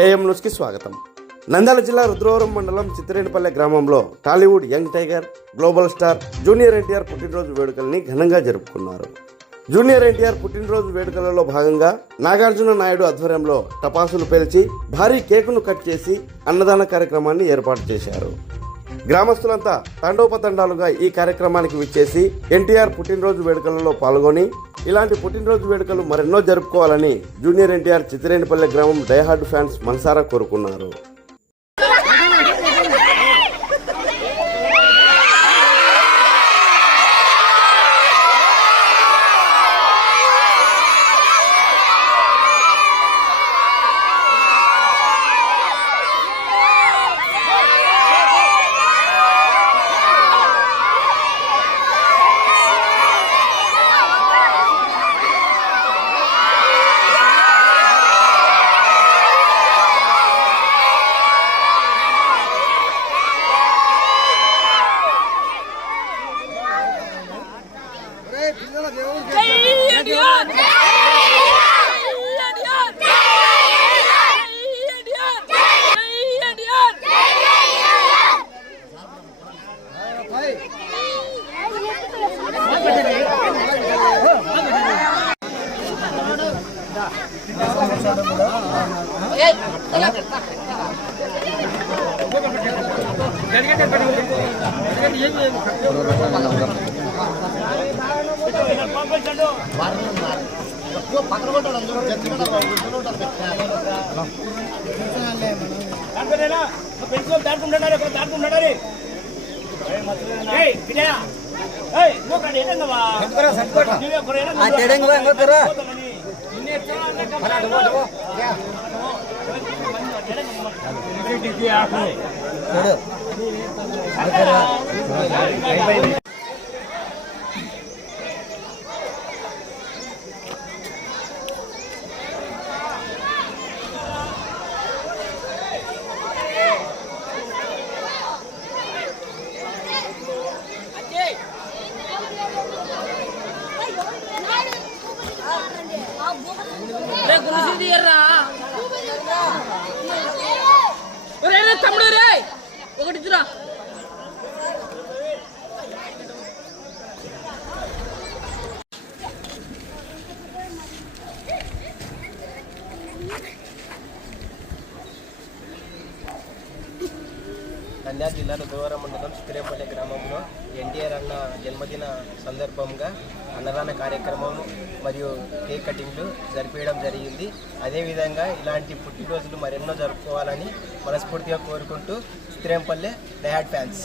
AM న్యూస్కి స్వాగతం. నంద్యాల జిల్లా రుద్రవరం మండలం చిత్రేనిపల్లె గ్రామంలో Tollywood young tiger global star junior NTR పుట్టినరోజు వేడుకల్ని ఘనంగా జరుపుకున్నారు. జూనియర్ ఎన్టీఆర్ పుట్టినరోజు వేడుకలలో భాగంగా నాగార్జున నాయుడు ఆధ్వర్యంలో టపాసులు పేల్చి భారీ కేకును కట్ చేసి అన్నదాన కార్యక్రమాన్ని ఏర్పాటు చేశారు. గ్రామస్తులంతా తండోపతండాలుగా ఈ కార్యక్రమానికి విచ్చేసి ఎన్టీఆర్ పుట్టినరోజు వేడుకలలో పాల్గొని ఇలాంటి పుట్టినరోజు వేడుకలు మరెన్నో జరుపుకోవాలని జూనియర్ ఎన్టీఆర్ చిత్రేనిపల్లె గ్రామం డైహార్డ్ ఫ్యాన్స్ మనసారా కోరుకున్నారు. పెన్సిల్ దాటుకుంటున్నారు ఇక్కడ దాటుకుంటున్నారు ఏయ్ విజయ ఏయ్ నువ్వు ఇక్కడ ఏంటమ్మా? ఆ తెడంగు ఎంగొత్తరా చూడు నంద్యాల జిల్లాలో దూరం మండలం చిత్రేపల్లి గ్రామంలో ఎన్టీఆర్ అన్న జన్మదిన సందర్భంగా అన్నదాన కార్యక్రమం మరియు కేక్ కటింగ్లు జరిపించడం జరిగింది. అదేవిధంగా ఇలాంటి పుట్టినరోజులు మరెన్నో జరుపుకోవాలని మనస్ఫూర్తిగా కోరుకుంటూ చిత్రేంపల్లె డయాడ్ ఫ్యాన్స్.